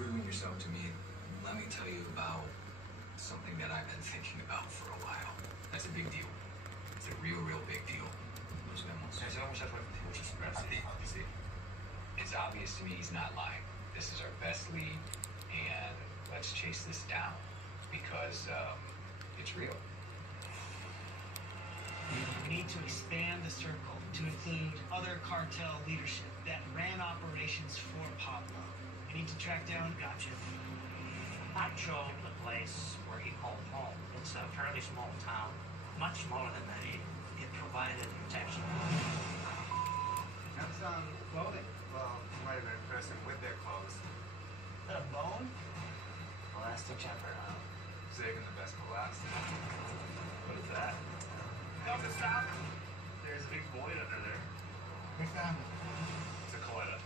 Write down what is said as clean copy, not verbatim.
proving yourself to me, let me tell you about something that I've been thinking about for a while. That's a big deal. It's a real big deal. Those memos. See, it's obvious to me he's not lying. This is our best lead, and let's chase this down because it's real. We need to expand the circle to include other cartel leadership that ran operations for Pablo. We need to track down. Gotcha. I drove to the place where he called home. It's a fairly small town, much smaller than that. It provided protection. Have some clothing. Well, you might have been impressed with their clothes. Is that a bone? Elastic jumper, huh? Saving the best for last. What is that? Help us out. There's a big void under there. We found it. It's a Coletta.